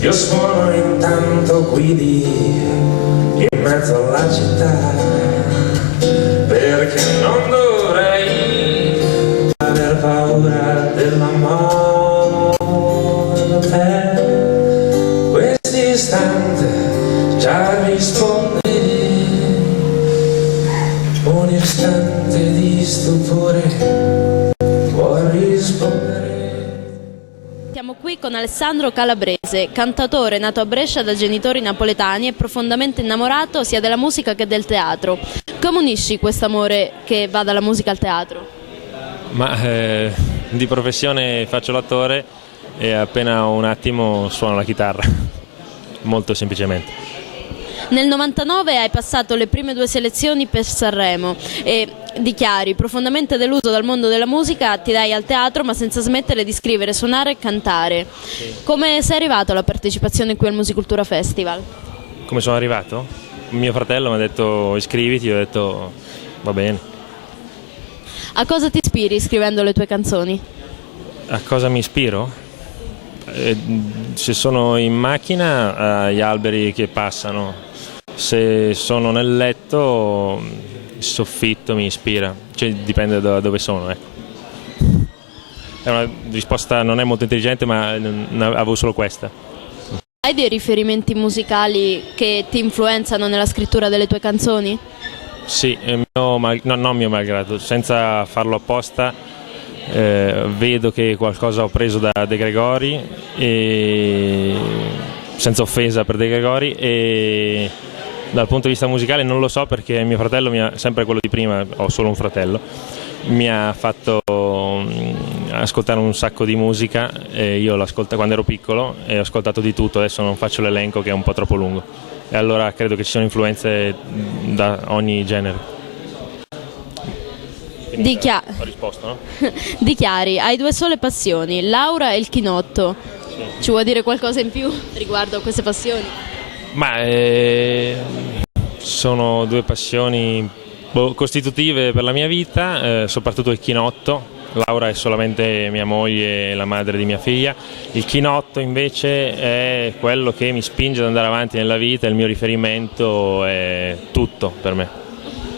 Io suono intanto guidi in mezzo alla città, perché non dovrei aver paura dell'amore. Questo istante già risponde, un istante di stupore può rispondere. Siamo qui con Alessandro Calabrese, cantautore nato a Brescia da genitori napoletani e profondamente innamorato sia della musica che del teatro. Come unisci questo amore che va dalla musica al teatro? Di professione faccio l'attore e appena un attimo suono la chitarra, molto semplicemente. Nel 99 hai passato le prime 2 selezioni per Sanremo e dichiari: profondamente deluso dal mondo della musica, ti dai al teatro ma senza smettere di scrivere, suonare e cantare. Sì. Come sei arrivato alla partecipazione qui al Musicultura Festival? Come sono arrivato? Mio fratello mi ha detto iscriviti, io ho detto va bene. A cosa ti ispiri scrivendo le tue canzoni? A cosa mi ispiro? Se sono in macchina, agli alberi che passano. Se sono nel letto, il soffitto mi ispira, cioè dipende da dove sono, ecco. È una risposta non è molto intelligente, ma avevo solo questa. Hai dei riferimenti musicali che ti influenzano nella scrittura delle tue canzoni? Sì, non mio malgrado, senza farlo apposta, vedo che qualcosa ho preso da De Gregori, e, senza offesa per De Gregori, e dal punto di vista musicale non lo so perché mio fratello, sempre quello di prima, ho solo un fratello, mi ha fatto ascoltare un sacco di musica e io l'ascolto quando ero piccolo e ho ascoltato di tutto, adesso non faccio l'elenco che è un po' troppo lungo e allora credo che ci siano influenze da ogni genere. Ho risposto, no? Dichiari, hai 2 sole passioni, Laura e il chinotto. Sì. Ci vuoi dire qualcosa in più riguardo a queste passioni? Sono 2 passioni costitutive per la mia vita, soprattutto il chinotto. Laura è solamente mia moglie e la madre di mia figlia. Il chinotto invece è quello che mi spinge ad andare avanti nella vita, il mio riferimento è tutto per me.